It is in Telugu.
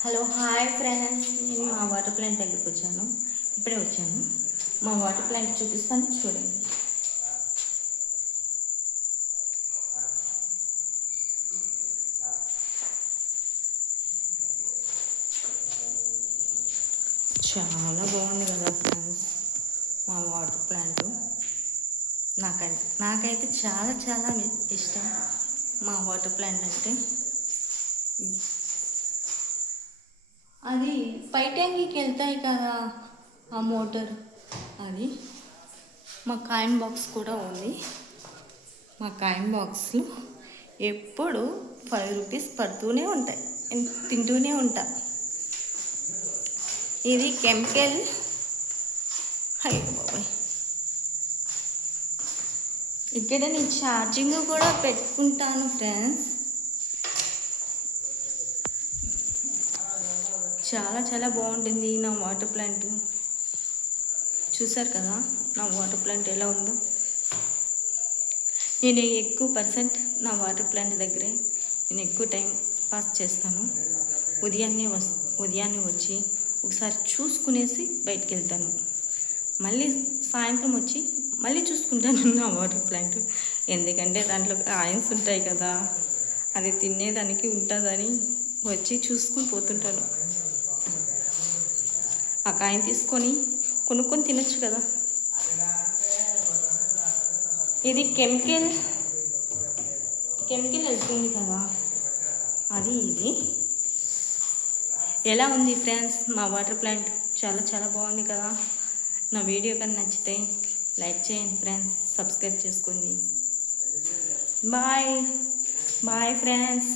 హలో హాయ్ ఫ్రెండ్స్, నేను మా వాటర్ ప్లాంట్ దగ్గరికి వచ్చాను. ఇప్పుడే వచ్చాను. మా వాటర్ ప్లాంట్ చూపిస్తాను, చూడండి. చాలా బాగుంది కదా ఫ్రెండ్స్ మా వాటర్ ప్లాంట్. నాకైతే చాలా చాలా ఇష్టం మా వాటర్ ప్లాంట్ అంటే. అది పై ట్యాంకీకి వెళ్తాయి కదా ఆ మోటార్, అది మా కాయిన్ బాక్స్ కూడా ఉంది. మా కాయిన్ బాక్స్లో ఎప్పుడు ₹5 పడుతూనే ఉంటాయి, తింటూనే ఉంటా. ఇది కెమికల్. అయ్యో బాబాయ్, ఇక్కడ నేను ఛార్జింగ్ కూడా పెట్టుకుంటాను ఫ్రెండ్స్. చాలా చాలా బాగుంటుంది నా వాటర్ ప్లాంట్. చూసారు కదా నా వాటర్ ప్లాంట్ ఎలా ఉందో. నేను ఎక్కువ పర్సెంట్ నా వాటర్ ప్లాంట్ దగ్గరే నేను ఎక్కువ టైం పాస్ చేస్తాను. ఉదయాన్నే వచ్చి ఒకసారి చూసుకునేసి బయటికి వెళ్తాను. మళ్ళీ సాయంత్రం వచ్చి మళ్ళీ చూసుకుంటాను నా వాటర్ ప్లాంట్. ఎందుకంటే దాంట్లో కాయిన్స్ ఉంటాయి కదా, అది తినేదానికి ఉంటుందని వచ్చి చూసుకుని పోతుంటాను. ఆ కాయిన్ తీసుకొని కొనుక్కొని తినొచ్చు కదా. ఇది కెమికల్ వెళ్తుంది కదా, అది ఇది. ఎలా ఉంది ఫ్రెండ్స్ మా వాటర్ ప్లాంట్? చాలా చాలా బాగుంది కదా. నా వీడియో కానీ నచ్చితే లైక్ చేయండి ఫ్రెండ్స్, సబ్స్క్రైబ్ చేసుకోండి. Bye bye friends.